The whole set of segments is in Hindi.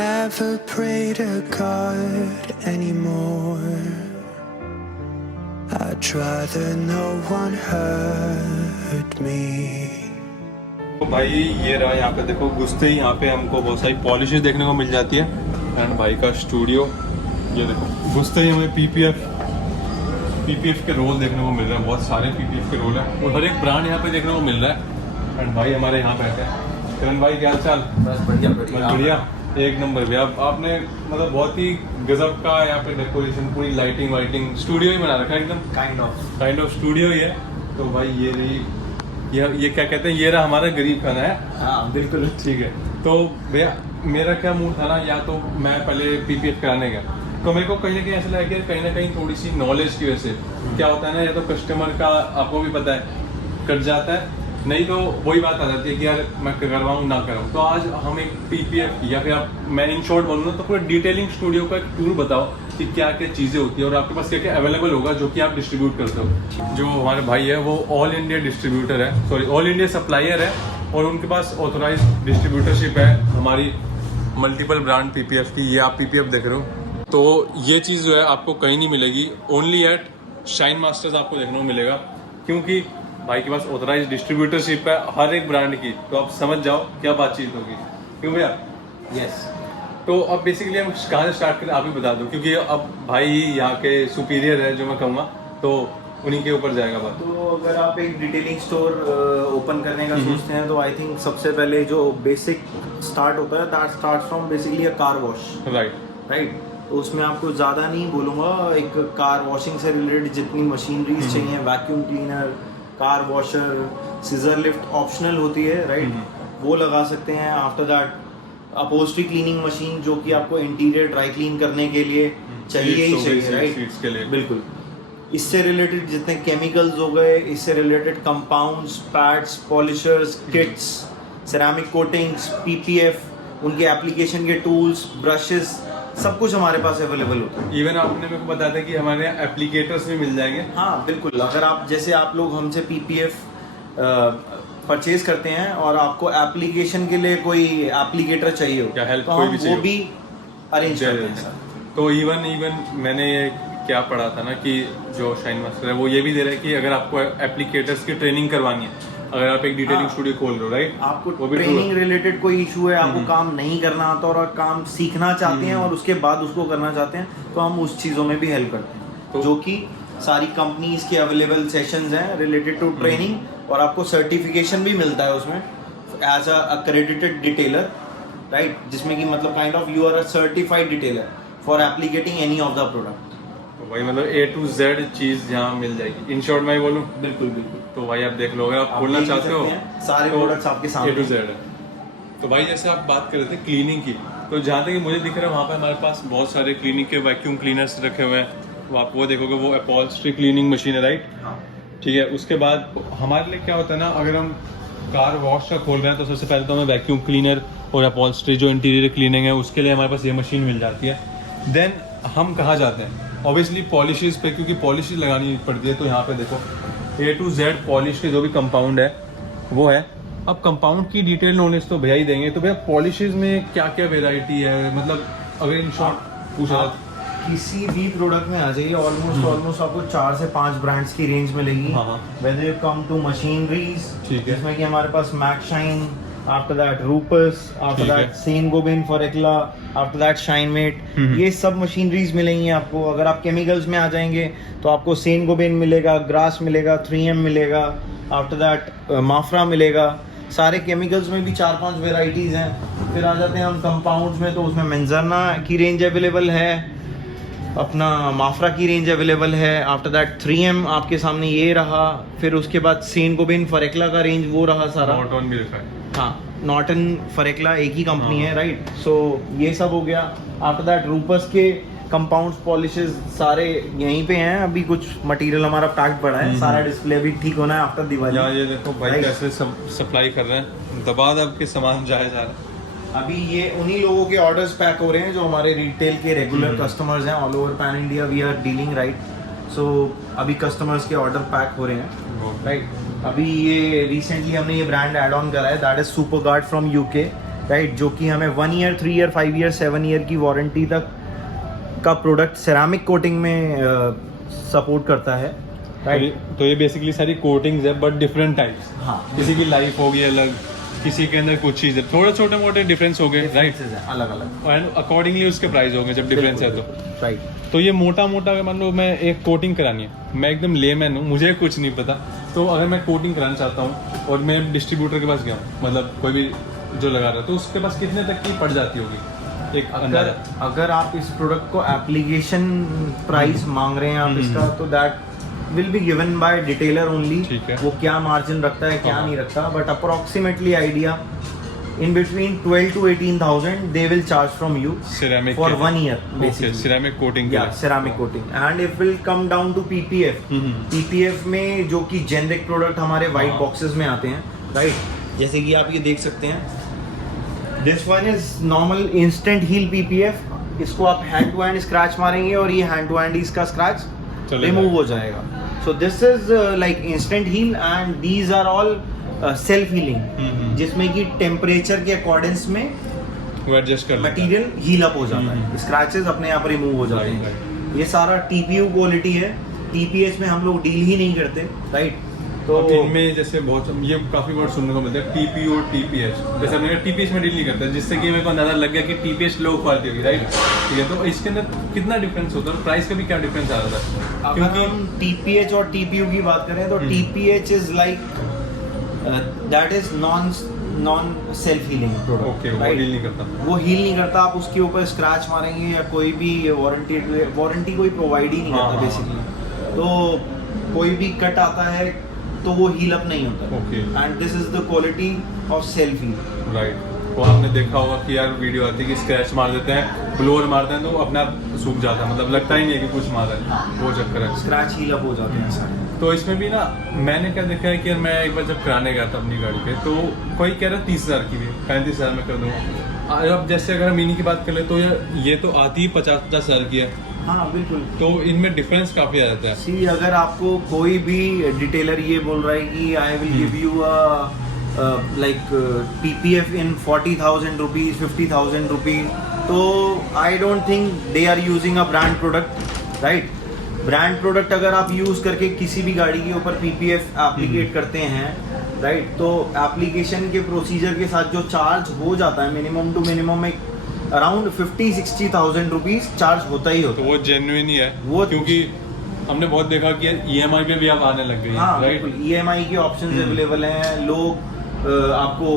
never pray to God anymore. I'd rather no one hurt me. तो भाई ये रहा, यहाँ पे देखो घुसते ही यहाँ पे हमको बहुत सारी पॉलिशेस देखने को मिल जाती है। एंड भाई का स्टूडियो, ये देखो घुसते ही हमें पीपीएफ के रोल देखने को मिल रहे हैं। बहुत सारे पीपीएफ के रोल है और हर एक ब्रांड यहाँ पे देखने को मिल रहा है। एंड भाई हमारे यहाँ बैठे हैं। किरण भाई क्या हाल चाल? बस बढ़िया एक नंबर भैया। आपने मतलब बहुत ही गजब का यहाँ पे डेकोरेशन, पूरी लाइटिंग वाइटिंग, स्टूडियो ही बना रखा है एकदम। काइंड ऑफ स्टूडियो ही है। तो भाई ये रही, ये क्या कहते हैं, ये रहा हमारा गरीब खाना है। हाँ बिल्कुल ठीक है। तो भैया मेरा क्या मूड था ना, या तो मैं पहले पीपीएफ कराने गया तो मेरे को कहीं ना कहीं ऐसा लगा कि कहीं ना कहीं थोड़ी सी नॉलेज की वजह से क्या होता है ना, या तो कस्टमर का आपको भी पता है कट जाता है, नहीं तो वही बात आ जाती है कि यार मैं करवाऊँ ना कराऊँ। तो आज हम एक पीपीएफ या फिर मैं इन शॉर्ट बोलूँ तो पूरा डिटेलिंग स्टूडियो का एक टूर बताओ कि क्या क्या चीज़ें होती है और आपके पास क्या क्या अवेलेबल होगा जो कि आप डिस्ट्रीब्यूट करते हो। जो हमारे भाई है वो ऑल इंडिया डिस्ट्रीब्यूटर है, सॉरी ऑल इंडिया सप्लायर है और उनके पास ऑथोराइज डिस्ट्रीब्यूटरशिप है हमारी मल्टीपल ब्रांड पीपीएफ की। ये आप पीपीएफ देख रहे हो, तो ये चीज़ जो है आपको कहीं नहीं मिलेगी, ओनली एट शाइन मास्टर्स आपको देखने को मिलेगा, क्योंकि भाई के पास ऑथराइज डिस्ट्रीब्यूटरशिप है हर एक ब्रांड की। तो आप समझ जाओ क्या बातचीत होगी, क्यों भैया? यस। तो अब बेसिकली हम कहाँ से स्टार्ट करें आप ही बता दो, क्योंकि अब भाई यहाँ के सुपीरियर है जो मैं कहूँगा, तो उन्हीं के ऊपर जाएगा बात। तो अगर आप एक डिटेलिंग स्टोर ओपन करने का सोचते हैं तो आई थिंक सबसे पहले जो बेसिक स्टार्ट होता है that start from basically a car wash. Right. तो उसमें आपको ज़्यादा नहीं बोलूँगा, एक कार वॉशिंग से रिलेटेड जितनी मशीनरीज चाहिए, vacuum cleaner, car washer, scissor lift optional होती है, राइट, वो लगा सकते हैं। After that upholstery cleaning machine जो कि आपको इंटीरियर ड्राई क्लीन करने के लिए चाहिए ही चाहिए, राइट, बिल्कुल। इससे रिलेटेड जितने केमिकल्स हो गए, इससे related compounds, pads, polishers, kits, ceramic coatings, PPF, उनके एप्लीकेशन के टूल्स, ब्रशेस, सब कुछ हमारे पास अवेलेबल होता है। इवन आपने मेरे को बताया था कि हमारे यहाँ एप्लीकेटर्स भी मिल जाएंगे। हाँ बिल्कुल। अगर आप जैसे आप लोग हमसे पीपीएफ परचेज करते हैं और आपको एप्लीकेशन के लिए कोई एप्लीकेटर चाहिए हो क्या हेल्प तो कोई हम भी चाहिए वो भी अरेंज करते हैं। तो इवन मैंने ये क्या पढ़ा था ना कि जो शाइन मास्टर है वो ये भी दे रहा है कि अगर आपको एप्लीकेटर्स की ट्रेनिंग करवानी है, अगर आप एक डिटेलिंग स्टूडियो खोल रहे हो, राइट, आपको ट्रेनिंग रिलेटेड कोई इशू है, आपको काम नहीं करना आता और आप काम सीखना चाहते हैं और उसके बाद उसको करना चाहते हैं, तो हम उस चीज़ों में भी हेल्प करते हैं। तो जो कि सारी कंपनीज के अवेलेबल सेशंस हैं रिलेटेड टू ट्रेनिंग, और आपको सर्टिफिकेशन भी मिलता है उसमें as a accredited detailer, right, जिसमें कि मतलब kind of you are a certified detailer for applicating any of the product. भाई मतलब A to Z चीज यहाँ मिल जाएगी। इन शॉर्ट मैं बोलूँ, बिल्कुल बिल्कुल। तो भाई आप देख लो, अगर आप खोलना चाहते हो सारे प्रोडक्ट्स आपके सामने A to Z है। तो भाई जैसे आप बात कर रहे थे क्लीनिंग की, तो जहाँ तक मुझे दिख रहा है वहाँ पे हमारे पास बहुत सारे क्लीनिंग के वैक्यूम क्लीनर्स रखे हुए हैं। तो आप वो देखोगे वो अपहोल्स्ट्री क्लीनिंग मशीन है, राइट, ठीक है। उसके बाद हमारे लिए क्या होता है ना, अगर हम कार वॉश का खोल रहे हैं तो सबसे पहले तो हमें वैक्यूम क्लीनर और अपहोल्स्ट्री जो इंटीरियर क्लीनिंग है उसके लिए हमारे पास ये मशीन मिल जाती है। देन हम कहाँ जाते हैं, ऑब्वियसली पॉलिशेस पे, क्योंकि पॉलिशेस लगानी पड़ती है। तो यहाँ पे देखो A to Z पॉलिश के जो भी कंपाउंड है वो है। अब कंपाउंड की डिटेल नॉलेज तो भैया ही देंगे। तो भैया पॉलिशेस में क्या क्या वेराइटी है, मतलब अगर इन शॉर्ट पूछा किसी भी प्रोडक्ट में आ जाइए, ऑलमोस्ट आपको 4 से 5 ब्रांड्स की रेंज मिलेगी। Whether you come to machineries, जिसमें कि हमारे पास Max Shine, after that Rupes, after that Saint Gobain for एक्ला, आफ्टर दैट शाइनमेट, ये सब मशीनरीज मिलेंगी आपको। अगर आप केमिकल्स में आ जाएंगे तो आपको सेन गोबिन मिलेगा, ग्रास मिलेगा, 3M मिलेगा, आफ्टर दैट माफ्रा मिलेगा। सारे केमिकल्स में भी 4-5 वेराइटीज़ हैं। फिर आ जाते हैं हम कंपाउंड्स में, तो उसमें मेंजरना की रेंज अवेलेबल है, अपना माफ्रा की रेंज अवेलेबल है, आफ्टर दैट 3M आपके सामने ये रहा, फिर उसके बाद सेन गोबिन फरेक्ला का रेंज वो रहा सारा। नॉर्टन भी रखा है। हाँ, नॉर्टन फरेक्ला एक ही कंपनी है, राइट। सो ये सब हो गया। आफ्टर दैट रूपस के कंपाउंड्स, पॉलिशेस सारे यहीं पे हैं। अभी कुछ मटेरियल हमारा पैक्ड पड़ा है, सारा डिस्प्ले अभी ठीक होना है आफ्टर दिवाली। ये देखो भाई कैसे सप्लाई कर रहे हैं, दबा दब के सामान जाया जा रहा है। अभी ये उन्हीं लोगों के ऑर्डर्स पैक हो रहे हैं जो हमारे रिटेल के रेगुलर कस्टमर्स हैं all over pan India we are dealing, right. So अभी कस्टमर्स के ऑर्डर पैक हो रहे हैं, राइट। अभी ये रिसेंटली हमने ये ब्रांड ऐड ऑन करा है, that is super guard from UK। Right, जो कि हमें 1 ईयर, 3 ईयर, 5 ईयर, 7 ईयर की वारंटी तक का प्रोडक्ट सेरामिक कोटिंग में सपोर्ट करता है, राइट। तो ये बेसिकली सारी कोटिंग्स है बट डिफरेंट टाइप्स। हाँ, किसी की लाइफ होगी अलग, किसी के अंदर कुछ चीज़ है, थोड़े छोटे मोटे डिफरेंस हो गए, राइट, अलग अलग, एंड अकॉर्डिंगली उसके प्राइस होंगे जब डिफरेंस है तो, राइट। तो ये मोटा मोटा अगर मान लो मैं एक कोटिंग करानी है, मैं एकदम लेमैन हूँ, मुझे कुछ नहीं पता, तो अगर मैं कोटिंग कराना चाहता हूँ और मैं डिस्ट्रीब्यूटर के पास गया हूँ, मतलब कोई भी जो लगा रहा है, तो उसके पास कितने तक की पड़ जाती होगी एक अंदाजा? अगर आप इस प्रोडक्ट को एप्लीकेशन प्राइस मांग रहे हैं आप इसका, तो that will be given by detailer only. ठीक है। वो क्या मार्जिन रखता है, क्या नहीं रखता, but approximately idea in between 12 to 18,000 they will charge from you Ceramic for के- 1 year basically. Okay, ceramic coating के Yeah, लिए। ceramic coating. And it will come down to PPF. PPF में जो कि जेनरिक प्रोडक्ट हमारे वाइट बॉक्सेस में आते हैं, राइट, जैसे कि आप ये देख सकते हैं, this one is normal instant heal PPF। इसको आप हैंड टू हैंड स्क्रैच मारेंगे और ये हैंड टू हैंड इसका स्क्रैच रिमूव हो जाएगा। So this is like instant heal and these are all self healing, जिसमें कि टेम्परेचर के अकॉर्डिंग्स में वो एडजस्ट कर मटेरियल हील अप हो जाता है, स्क्रैचेस अपने आप रिमूव हो जाते हैं। ये सारा TPU क्वालिटी है, TPH में हम लोग डील ही नहीं करते, राइट। तो इनमें जैसे बहुत ये काफी वर्ड सुनने को मिलते हैं, TPU और TPH, जैसे हमने कहा TPH में डील नहीं करता, जिससे कि मेरे को अंदाजा लग गया कि TPH लो क्वालिटी होगी, राइट, ठीक है। तो इसके अंदर कितना डिफरेंस होता है, प्राइस का भी क्या डिफरेंस आ रहा है? अगर हम TPH और TPU की बात करें तो TPH is like that is non self healing product. Okay, वो डील नहीं करता, वो हील नहीं करता। आप उसके ऊपर स्क्रैच मारेंगे या कोई भी वारंटी कोई प्रोवाइड ही नहीं करता बेसिकली। तो कोई भी कट आता है तो वो हील अप नहीं होता। Okay, and this is the quality of self heal, right. वो आपने देखा होगा कि यार वीडियो आती है कि स्क्रैच मार देते हैं, ब्लोअर मारते हैं तो अपने आप सूख जाता है, मतलब लगता ही नहीं है कि कुछ मारा है, वो चक्कर है, स्क्रैच हील अप हो जाते हैं सारे। तो इसमें भी ना मैंने क्या देखा है कि यार मैं एक बार जब कराने गया था अपनी गाड़ी पे, तो कोई कह रहा 30,000 की भी, 35,000 में कर दूँगा। अब जैसे अगर मिनी की बात कर ले तो ये तो आती ही 50,000 की है। हाँ बिल्कुल। तो इनमें डिफरेंस काफ़ी आ जाता है। सी, अगर आपको कोई भी डिटेलर ये बोल रहा है कि I will give you like PPF in 40,000 rupees, 50,000 rupees, तो I don't think they are using a brand product, right. Brand product अगर आप यूज करके किसी भी गाड़ी के ऊपर PPF एप्लीकेट करते हैं, राइट, तो एप्लीकेशन के प्रोसीजर के साथ जो चार्ज हो जाता है मिनिमम टू मिनिमम एक अराउंड 50-60,000 रुपीज चार्ज होता ही होता तो है। वो जेन्युइन ही है, वो क्योंकि हमने बहुत देखा कि EMI पे भी अब आने लग गई है, हाँ राइट। बिल्कुल, EMI के ऑप्शंस अवेलेबल हैं। लोग आपको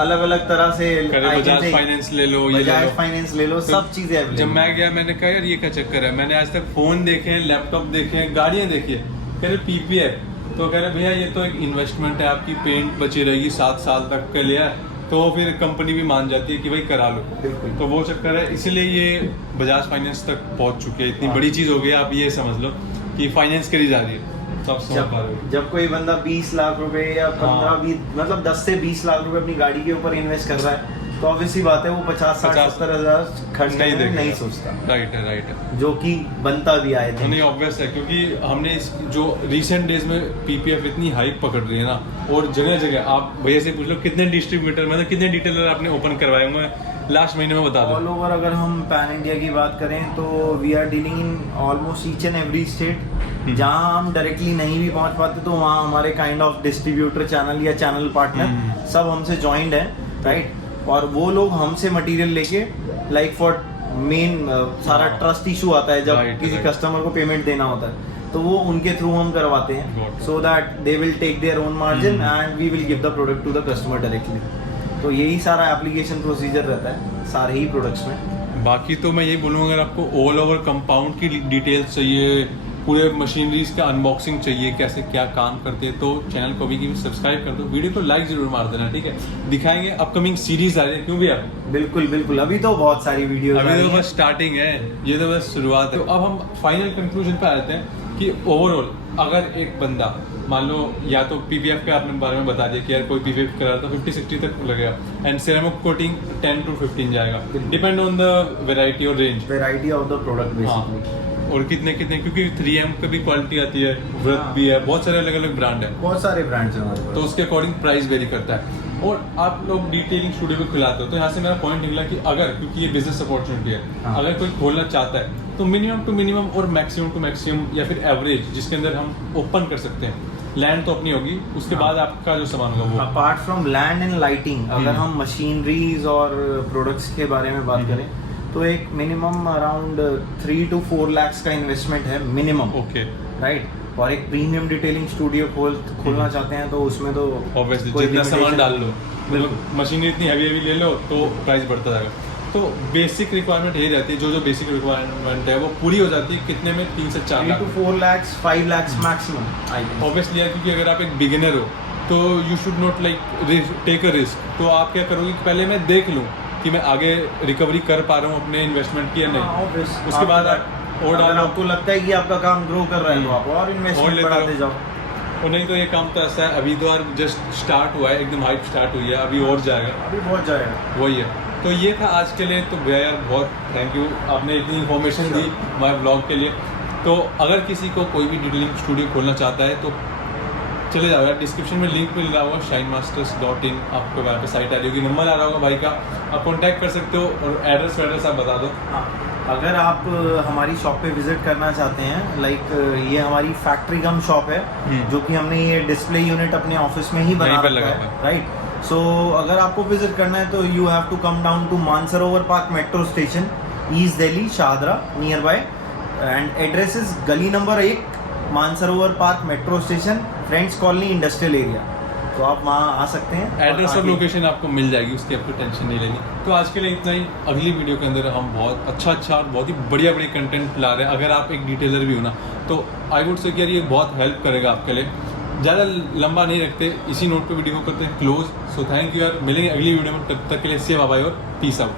अलग अलग तरह से बजाज फाइनेंस ले लो, ये ले बजाज लो, फाइनेंस ले लो, सब चीजें जब अवेलेबल। मैं गया मैंने कहा यार ये क्या चक्कर है, मैंने आज तक फोन देखे हैं, लैपटॉप देखे हैं, गाड़ियां देखी है, कह रहे PPF, तो कह रहे भैया ये तो एक इन्वेस्टमेंट है, आपकी पेंट बची रहेगी 7 साल तक के लिए, तो फिर कंपनी भी मान जाती है कि भाई करा लो, बिल्कुल। तो वो चक्कर है, इसीलिए ये बजाज फाइनेंस तक पहुंच चुकी है, इतनी बड़ी चीज हो गई है, आप ये समझ लो कि फाइनेंस करी जा रही है। तो आप समझ पा रहे हो। जब कोई बंदा 20 लाख रुपए या 15-20 मतलब 10 से 20 लाख रुपए अपनी गाड़ी के ऊपर इन्वेस्ट कर रहा है, तो ऑब्वियसली बात है वो 50-60-70 हजार खर्च करने में नहीं सोचता, राइट है, राइट है, जो कि बनता भी आए थे। नहीं ऑब्वियस है, क्योंकि हमने जो रिसेंट डेज में PPF इतनी हाइप पकड़ रही है ना, और जगह जगह आप भैया से पूछ लो कितने डिस्ट्रीब्यूटर मतलब कितने डिटेलर आपने ओपन करवाए होंगे लास्ट महीने में, बता दो। ऑल ओवर अगर हम पैन इंडिया की बात करें तो we are dealing in almost each and every state. जहाँ हम डायरेक्टली नहीं भी पहुंच पाते तो वहाँ हमारे काइंड ऑफ डिस्ट्रीब्यूटर चैनल या चैनल पार्टनर सब हमसे ज्वाइंट है, राइट। और वो लोग हमसे मटेरियल लेके लाइक फॉर मेन सारा ट्रस्ट इशू आता है जब किसी कस्टमर को पेमेंट देना होता है, तो वो उनके थ्रू हम करवाते हैं, so that they will take their own margin and we will give the product to the customer directly. तो यही सारा एप्लीकेशन प्रोसीजर रहता है सारे ही प्रोडक्ट्स में। बाकी तो मैं यही बोलूँगा, अगर आपको ऑल ओवर कंपाउंड की डिटेल्स चाहिए, पूरे मशीनरीज का अनबॉक्सिंग चाहिए, कैसे क्या काम करते हैं, तो चैनल को भी सब्सक्राइब कर दो, वीडियो को लाइक जरूर मार देना, ठीक है। दिखाएंगे अपकमिंग सीरीज आ रही है, क्यों भी आप बिल्कुल बिल्कुल, अभी तो बहुत सारी वीडियो, अभी तो बस स्टार्टिंग है, ये तो बस शुरुआत है। तो अब हम फाइनल कंक्लूजन पे आ जाते हैं कि ओवरऑल अगर एक बंदा मान लो या तो PPF के आपने बारे में बता दिया कि यार कोई PPF करा तो 50-60 तक लगेगा, एंड सेरामिक कोटिंग 10 to 15 जाएगा, डिपेंड ऑन द वेराइटी और range, variety of the product basically. और कितने क्योंकि 3M की भी क्वालिटी आती है, व्रत भी है, बहुत सारे अलग अलग ब्रांड है, बहुत सारे ब्रांड्स हैं हमारे पास, तो उसके अकॉर्डिंग प्राइस वेरी करता है। और आप लोग डिटेलिंग स्टूडियो को खिलाते हो, तो यहाँ से मेरा पॉइंट निकला कि अगर, क्योंकि ये बिजनेस अपॉर्चुनिटी है, हाँ। अगर कोई खोलना चाहता है तो मिनिमम टू मिनिमम और मैक्सिमम टू मैक्सिमम या फिर एवरेज जिसके अंदर हम ओपन कर सकते हैं, लैंड तो अपनी होगी, उसके हाँ। बाद आपका जो सामान होगा वो। Apart from land and lighting, अगर हम मशीनरीज और प्रोडक्ट्स के बारे में बात करें तो एक मिनिमम अराउंड 3 to 4 lakhs का इन्वेस्टमेंट है मिनिमम, ओके, राइट। और एक प्रीमियम डिटेलिंग स्टूडियो खोलना चाहते हैं तो उसमें तो ऑब्वियसली कोई जितना सामान limitation- डाल लो, बिल्कुल। मतलब मशीनरी इतनी हैवी ले लो तो प्राइस बढ़ता जाएगा। तो बेसिक रिक्वायरमेंट यही रहती है, जो बेसिक रिक्वायरमेंट है वो पूरी हो जाती है कितने में, 3 से 4 3 lakh. to 4 lakhs, 5 lakhs maximum I think. Obviously है, क्योंकि अगर आप एक बिगिनर हो तो you should not like take a risk. तो आप क्या करोगे कि पहले मैं देख लूँ कि मैं आगे रिकवरी कर पा रहा हूँ अपने इन्वेस्टमेंट की या नहीं, उसके बाद आप और अगर डालो। आपको लगता है कि आपका काम ग्रो कर रहा है तो आप और और इन्वेस्टमेंट लेते बढ़ाते रहो। जाओ। और नहीं तो ये काम तो ऐसा है, अभी तो यार जस्ट स्टार्ट हुआ है, एकदम हाइप स्टार्ट हुई है, अभी और जाएगा, अभी बहुत जाएगा। वही है। तो ये था आज के लिए। तो भैया यार बहुत थैंक यू, आपने इतनी इन्फॉर्मेशन दी हमारे ब्लॉग के लिए। तो अगर किसी को कोई भी डिटेलिंग स्टूडियो खोलना चाहता है तो चले जाओ यार, डिस्क्रिप्शन में लिंक मिल रहा होगा shinemasters.in, आपको वहाँ पे साइट आ रही होगी, नंबर आ रहा होगा भाई का, आप कॉन्टैक्ट कर सकते हो। और एड्रेस आप बता दो। हाँ, अगर आप हमारी शॉप पे विजिट करना चाहते हैं, लाइक ये हमारी फैक्ट्री कम शॉप है, जो कि हमने ये डिस्प्ले यूनिट अपने ऑफिस में ही बना यहीं पे रखा लगा है, हुआ है। राइट। सो अगर आपको विजिट करना है तो you have to come down to Mansarovar park metro station, east Delhi, Shahdara near by, and address is गली number 1, Mansarovar park metro station, friends colony, industrial area. तो आप वहाँ आ सकते हैं। एड्रेस और आके- लोकेशन आपको मिल जाएगी, उसकी आपको टेंशन नहीं लेनी। तो आज के लिए इतना ही। अगली वीडियो के अंदर हम बहुत अच्छा और बहुत ही बढ़िया कंटेंट ला रहे हैं। अगर आप एक डिटेलर भी हो ना तो आई वुड से कि यार ये बहुत हेल्प करेगा आपके लिए। ज़्यादा लंबा नहीं रखते, इसी नोट पे वीडियो को करते हैं क्लोज। सो थैंक यू यार, मिलेंगे अगली वीडियो में, तब तक के लिए से बाय और पीस आउट।